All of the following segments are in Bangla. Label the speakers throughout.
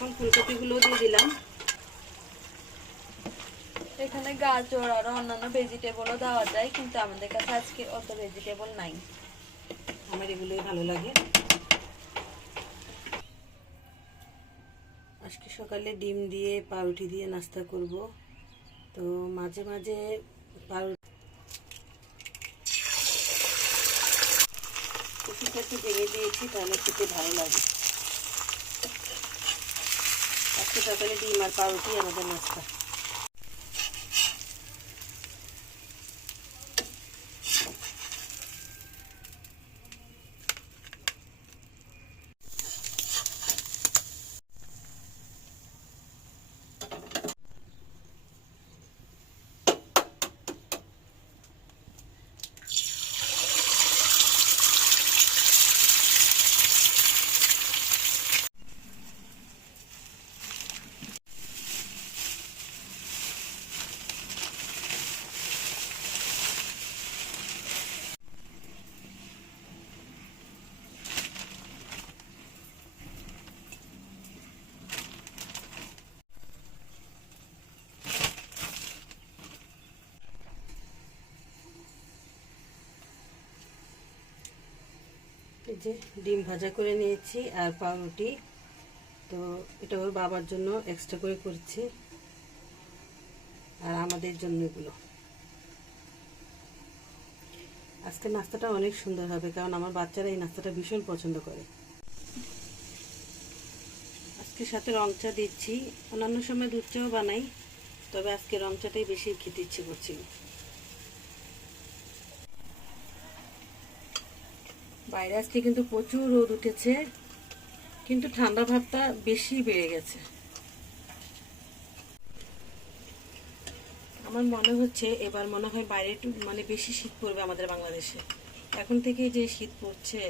Speaker 1: এখন ফুলকপিগুলো দিয়ে দিলাম।
Speaker 2: এখানে গাজর আর অন্যান্য ভেজিটেবলও দেওয়া যায় কিন্তু আমাদের কাছে আজকে অত ভেজিটেবল নাই।
Speaker 1: আমার এগুলোই ভালো লাগে। আজকে সকালে ডিম দিয়ে পাউরুটি দিয়ে নাস্তা করব। তো মাঝে মাঝে পাউরুটি কপিটা একটু ভেঙে দিয়েছি তাহলে খেতে ভালো লাগে। আজকে সকালে ডিম আর পাউরুটি আমাদের নাস্তা যে ডিম ভাজা করে নিয়েছি আর পাউরুটি। তো এটা ওর বাবার জন্য এক্সট্রা করে করছি। আর আমাদের জন্য এগুলো। আজকে নাস্তাটা অনেক সুন্দর হবে, কারণ আমার বাচ্চারা এই নাস্তাটা ভীষণ পছন্দ করে। আজকে সাথে রং চা দিচ্ছি। অন্যান্য সময় দুধ চাও বানাই, তবে আজকে রং চাটাই বেশি খেতে ইচ্ছে করছিল। বাইরে আজকে কিন্তু প্রচুর রোদ উঠেছে, কিন্তু ঠান্ডা ভাবটা বেশি বেড়ে গেছে। আমার মনে হচ্ছে এবার মনে হয় বাইরে একটু মানে বেশি শীত পড়বে আমাদের বাংলাদেশে। এখন থেকে যে শীত পড়ছে।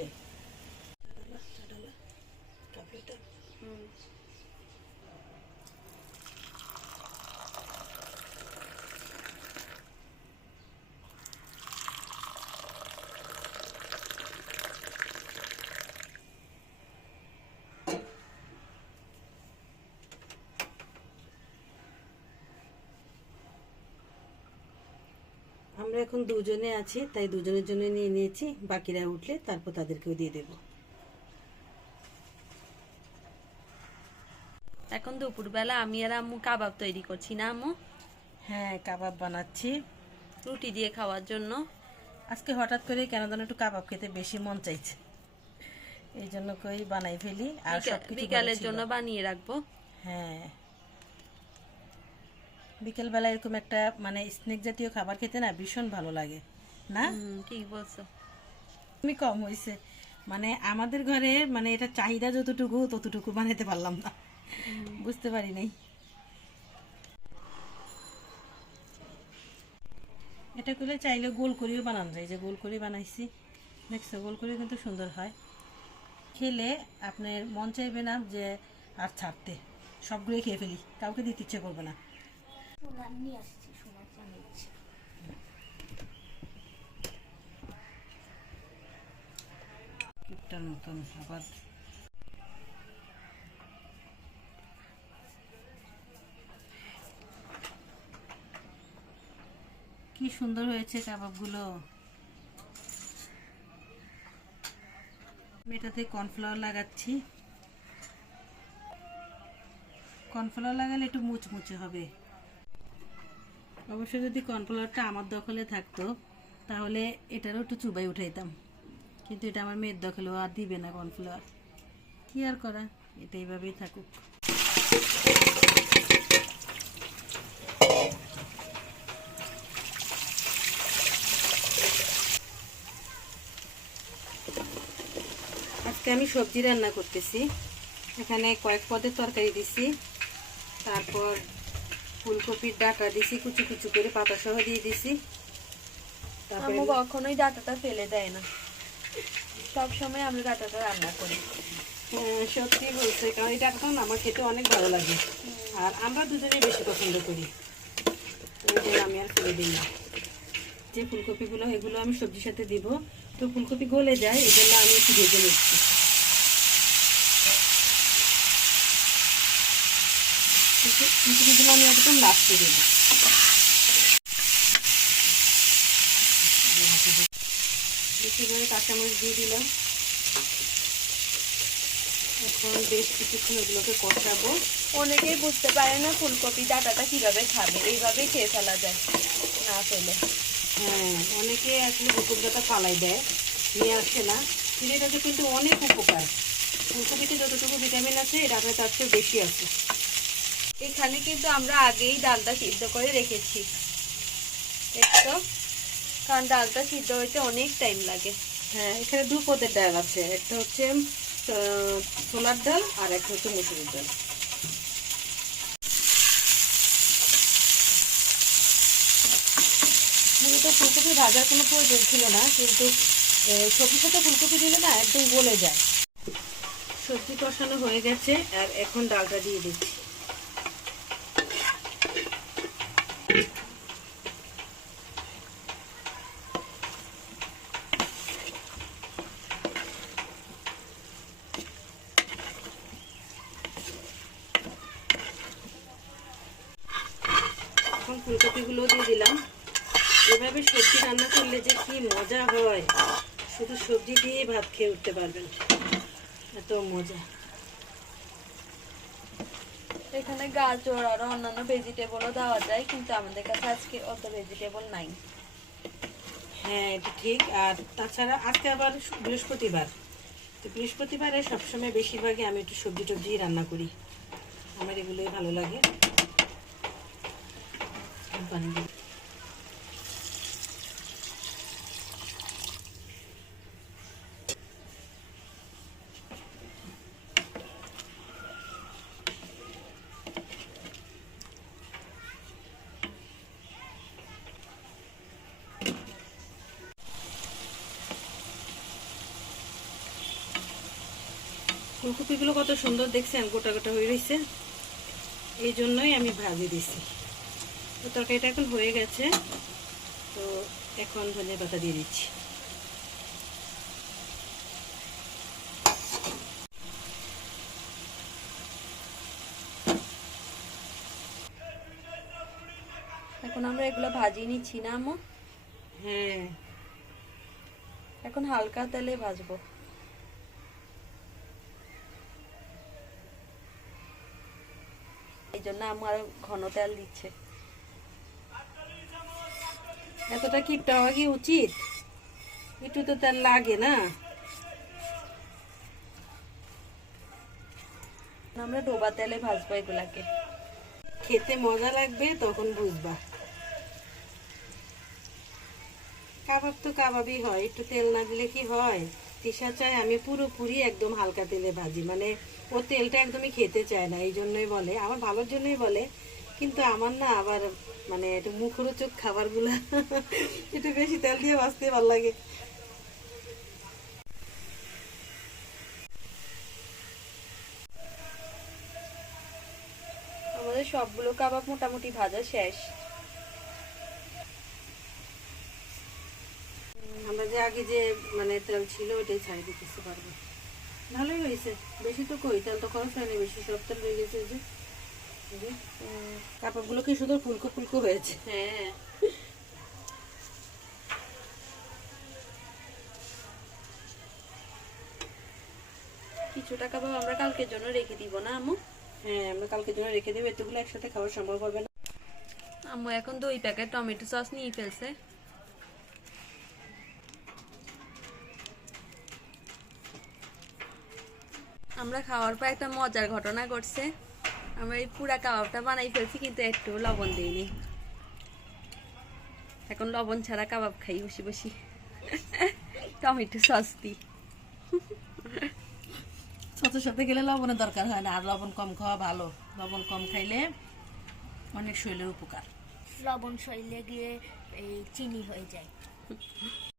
Speaker 1: আমরা এখন দুজনে আছি তাই দুজনের জন্য নিয়ে নিয়েছি। বাকিরা উঠলে তারপর তাদেরকেও দিয়ে দেব।
Speaker 2: এখন দুপুরবেলা আমি আর আম্মু কাবাব তৈরি করছি না আম্মু?
Speaker 1: হ্যাঁ কাবাব বানাচ্ছি।
Speaker 2: রুটি দিয়ে খাওয়ার জন্য।
Speaker 1: আজকে হঠাৎ করে কেন যেন একটু কাবাব খেতে বেশি মন চাইছে। এই জন্য কই বানাই ফেলি আর
Speaker 2: বিকা- বিকালের জন্য বানিয়ে রাখব।
Speaker 1: হ্যাঁ। বিকেলবেলা এরকম একটা মানে স্নেক জাতীয় খাবার খেতে না ভীষণ ভালো লাগে না?
Speaker 2: ঠিক বলছো।
Speaker 1: তুমি কম হয়েছে মানে আমাদের ঘরে মানে এটা চাহিদা যতটুকু ততটুকু বানাতে পারলাম না। বুঝতে পারি নাই। এটা করলে চাইলে গোল করেও বানানো যায়। যে গোল করে বানাইছি দেখছ গোল করে কিন্তু সুন্দর হয়। খেলে আপনার মন চাইবে না যে আর ছাড়তে সবগুলোই খেয়ে ফেলি। কাউকে দিতে ইচ্ছে করবে না। আবার কি সুন্দর হয়েছে কাবাবগুলো। এটাতে কর্নফ্লাওয়ার লাগাচ্ছি। কর্নফ্লাওয়ার লাগালে একটু মুচমুচে হবে। অবশ্য যদি কর্নফ্লাওয়ারটা আমার দখলে থাকতো, তাহলে এটারও একটু চুবাই উঠাইতাম। কিন্তু এটা আমার মেয়ের দখলে, ও আর দিবে না কর্নফ্লাওয়ার কি আর করা? এটা এইভাবেই থাকুক। আজকে আমি সবজি রান্না করতেছি। এখানে কয়েক পদের তরকারি দিছি। তারপর ফুলকপির ডাটা দিছি কুচি কুচি করে পাতা সহ দিয়ে দিছি। তারপরে
Speaker 2: কখনোই ডাটাটা ফেলে দেয় না। সব সময় আমরা ডাটাটা রান্না করি।
Speaker 1: হ্যাঁ, সত্যি বলছে কারণ এই ডাটাটা আমার খেতে অনেক ভালো লাগে। আর আমরা দুজনেই বেশি পছন্দ করি। আমি আর ফেলে দিই না। যে ফুলকপিগুলো এগুলো আমি সবজির সাথে দিব। তো ফুলকপি গলে যায় এই জন্য আমি একটু ভেজে নিচ্ছি। আমি একদম বেশি করে কাঁচামরিচ দিয়ে দিলাম এখন বেশ কিছুক্ষণ কষাবো
Speaker 2: অনেকেই বুঝতে পারে না ফুলকপি ডাটাটা কীভাবে খাবে, এইভাবেই খেয়ে ফেলা যায়, না ফেলে
Speaker 1: হ্যাঁ অনেকে আসলে ফুলকপিটা ফালাই দেয়, নিয়ে আসে না। কিন্তু এটাতে কিন্তু অনেক উপকার। ফুলকপিতে যতটুকু ভিটামিন আছে, এটা আপনার তার চেয়ে বেশি আছে।
Speaker 2: এখানে কিন্তু আমরা আগেই ডালটা সিদ্ধ করে রেখেছি। দেখছ কারণ ডালটা সিদ্ধ হইতে অনেক টাইম লাগে।
Speaker 1: হ্যাঁ এখানে দু পদের ডাল আছে একটা হচ্ছে ছোলার ডাল আর একটা হচ্ছে মসুরির ডাল। মূলত ফুলকপি ভাজার কোনো প্রয়োজন ছিল না কিন্তু আহ, সবজির সাথে ফুলকপি দিলে না একদম গলে যায়। সবজি কষানো হয়ে গেছে আর এখন ডালটা দিয়ে দিচ্ছি এখন ফুলকপিগুলো দিয়ে দিলাম। এভাবে সবজি রান্না করলে যে কি মজা হয়। শুধু সবজি দিয়ে ভাত খেয়ে উঠতে পারবেন। এত মজা।
Speaker 2: এখানে গাজর আর অন্যান্য ভেজিটেবলও দেওয়া যায় কিন্তু আমাদের কাছে আজকে অত ভেজিটেবল নাই।
Speaker 1: হ্যাঁ এটা ঠিক। আর তাছাড়া আজকে আবার বৃহস্পতিবার। তো বৃহস্পতিবারে সবসময় বেশিরভাগই আমি একটু সবজি টবজি রান্না করি। আমার এগুলোই ভালো লাগে। দিই। ফুলকপিগুলো কত সুন্দর দেখছেন গোটা গোটা হয়ে রয়েছে এই জন্যই আমি ভাজি দিছি তো তরকারিটা এখন হয়ে গেছে। তো এখন ধনে পাতা দিয়ে দিচ্ছি।
Speaker 2: এখন আমরা এগুলো ভাজিয়ে নিচ্ছি না আমু
Speaker 1: হ্যাঁ।
Speaker 2: এখন হালকা তেলে ভাজবো। এই জন্য আমার ঘন তেল দিচ্ছে।
Speaker 1: এতটা কিপটা হওয়া কি উচিত? একটু তো তার লাগে না।
Speaker 2: আমরা ডোবা তেলে ভাজবো এগুলাকে
Speaker 1: খেতে মজা লাগবে, তখন বুঝবা। কাবাব তো কাবাবই হয়, একটু তেল না দিলে কি হয়? তিসা চায় আমি পুরোপুরি একদম হালকা তেলে ভাজি মানে ও তেলটা একদমই খেতে চায় না এই জন্যই বলে। আমার ভালোর জন্যই বলে কিন্তু আমার না আবার মানে একটু মুখরোচক খাবারগুলো একটু বেশি তেল দিয়ে ভাজতে ভালো লাগে।
Speaker 2: আমাদের সবগুলো কাবাব মোটামুটি ভাজা শেষ।
Speaker 1: আমরা যে আগে যে মানে তেল ছিল ওটাই ছাড়ি দিতেতে পারব ভালোই হয়েছে। বেশি তো কই তেল তো খরচ হয়নি বেশি সব তেল রয়ে গেছে যে। কাপড়গুলো কি শুধু ফুলকো ফুলকো হয়েছে।
Speaker 2: হ্যাঁ। কিছুটা কাবাব আমরা কালকের জন্য রেখে দিব না আম্মু?
Speaker 1: হ্যাঁ আমরা কালকে জন্য রেখে দেবো। এতগুলো একসাথে খাওয়া সম্ভব হবে না।
Speaker 2: আম্মু এখন দুই প্যাকেট টমেটো সস নিয়ে ফেলছে। আমরা খাওয়ার পর একটা মজার ঘটনা ঘটছে। আমরা এই পুরা কাবাবটা বানাই ফেলছি কিন্তু একটু লবণ দিইনি। এখন লবণ ছাড়া কাবাব খাই বসে বসি। টমেটো সস দিই।
Speaker 1: সতের সাথে গেলে লবণের দরকার হয় না আর লবণ কম খাওয়া ভালো। লবণ কম খাইলে অনেক শরীরের উপকার।
Speaker 3: লবণ শরীরে গিয়ে এই চিনি হয়ে যায়।